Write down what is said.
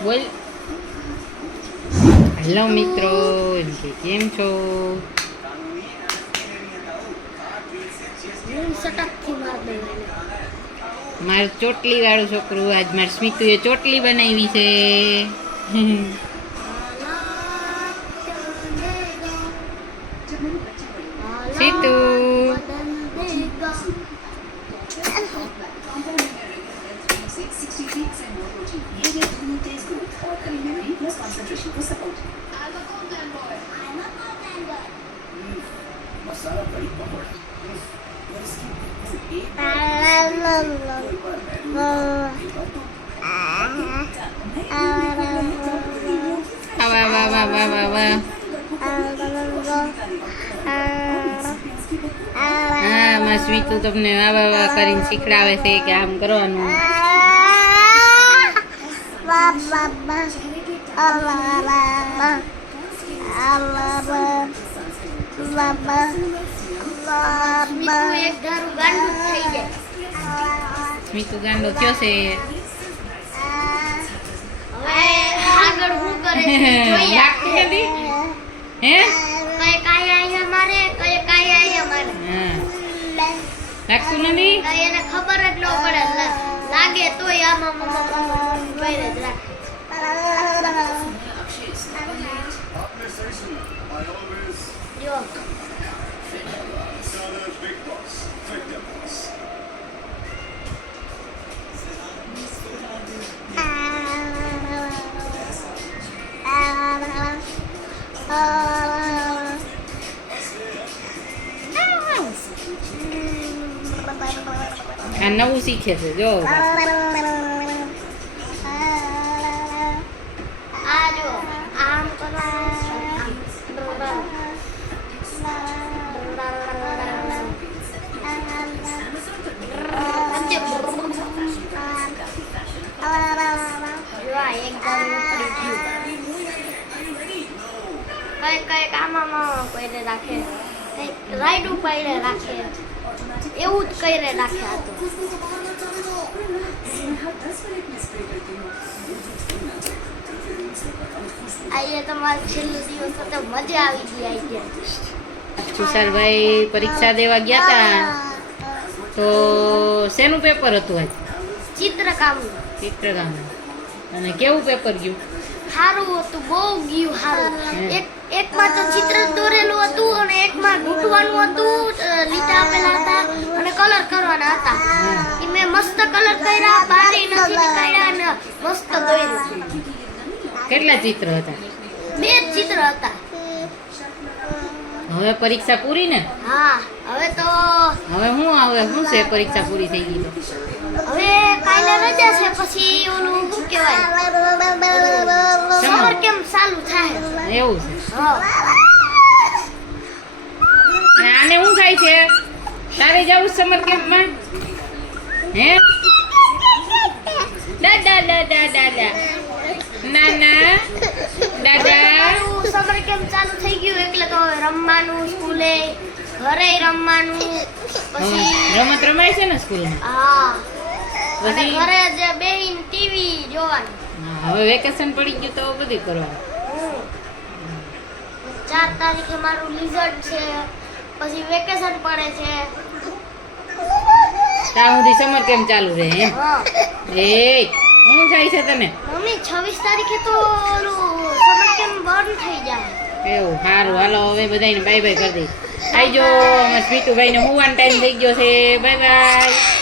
બોલ હેલો મિત્રો કેમ છો મારું ચોટલી વાળું છોકરું આજ મારું સ્મિતુએ ચોટલી બનાવી છે Situ વાહ વાહ વાહ વાહ વાહ વાહ વાહ હા મારું સ્મિતુ તમને વાહ વાહ વાહ કરીને શીખડાવે છે કે આમ કરવાનું સ્મિતુ ગાંડો થયો છે. નથી? હે? હા. લાગતું નથી? એને ખબર જ ન પડે લાગે તોય આમ આમ આમ આમ કરે જ કઈ કઈ કામમાં કોઈને રાખે? કંઈક રાઈડ ઉપાડે રાખે? એવું જ કરીને રાખે આ તો. આઈએ તમારે છેલ્લો દિવસ હતો મજા આવી ગઈ આઈએ તુષારભાઈ પરીક્ષા દેવા ગયા હતા તો શેનું પેપર હતું આજ? ચિત્રકામ ચિત્રકામ અને કેવું પેપર ગયું? સારું હતું બહુ ગયું સારું એક એક એકમાં તો ચિત્ર દોરેલું હતું અને એકમાં ગૂંટવાનું હતું લીટા આપેલા હતા અને કલર કરવાના હતા. એ મેં મસ્ત કલર કર્યા બારી નથી નીકળ્યા અને મસ્ત દોર્યું કેટલા ચિત્ર હતા? બે ચિત્ર હતા. હવે પરીક્ષા પૂરી ને? હા હવે તો હવે શું હવે શું છે પરીક્ષા પૂરી થઈ ગઈ તો? હવે કાલે રજા છે પછી કહેવાય? સમર કેમ ચાલુ થાય? એવું છે. આને શું થાય છે? તારે જવું સમર કેમ્પમાં? હે? દાદા દાદા દાદા. નાના દાદા. સમર કેમ ચાલુ થઈ ગયું એટલે તો રમવાનું સ્કૂલે ઘરે રમવાનું પછી રમત રમાય છે ને સ્કૂલમાં? હા. અને ઘરે જ બેહીને ટીવી જોવાનું. હવે વેકેશન પડી ગયું તો બધું કરવાનું. ચાર તારીખે મારું રિઝલ્ટ છે પછી વેકેશન પડે છે. ત્યાં સુધી સમર કેમ ચાલુ રહે એમ હા. એ શું થાય છે તને? મમ્મી છવ્વીસ તારીખે તો સમર કેમ બંધ થઈ જાય. એવું સારું હાલો હવે બધાને બાય બાય કરી દઈ આવજો અમારા હું હુવાનો ટાઈમ થઈ ગયો છે. Bye bye